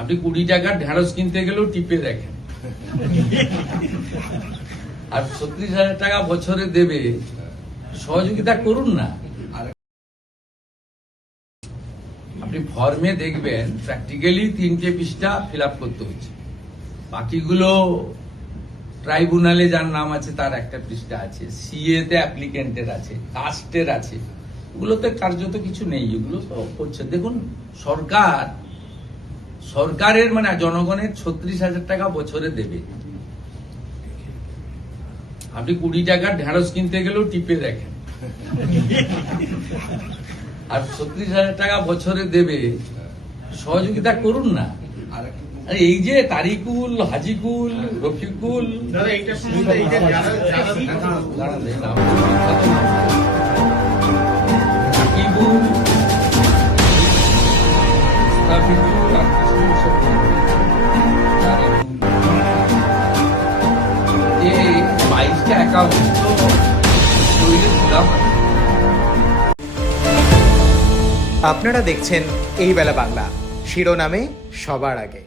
আপনি 20 টাকার ঢেঁড়স কিনতে গেলেও টিপে দেখেন, আর 36,000 টাকা বছরে দেবে, সহযোগিতা করুন না। আপনি ফর্মে দেখবেন প্র্যাকটিক্যালি 3টে পৃষ্ঠা ফিল আপ করতে হচ্ছে, বাকিগুলো ট্রাইব্যুনালে যার নাম আছে তার একটা পৃষ্ঠা আছে, সিএ তে অ্যাপ্লিকেন্টের আছে, কাস্টের আছে, ওগুলোতে কার্যত কিছু নেই, এগুলো সব করছে। দেখুন সরকারের মানে জনগণের 36,000 টাকা বছরে দেবে, আপনি 20 টাকার ঢেঁড়স কিনতে গেলেও টিপে দেখেন, আর 36,000 টাকা বছরে দেবে, সহযোগিতা করুন না। আরে এই যে তারিকুল, হাজিকুল, রফিকুল, সাকিবুল, মুস্তাফিজুল, আর কিছু সব এই 22টা অ্যাকাউন্ট তো তৈরি দিলাম। আপনারা দেখছেন এই বেলা বাংলা, শিরোনামে সবার আগে।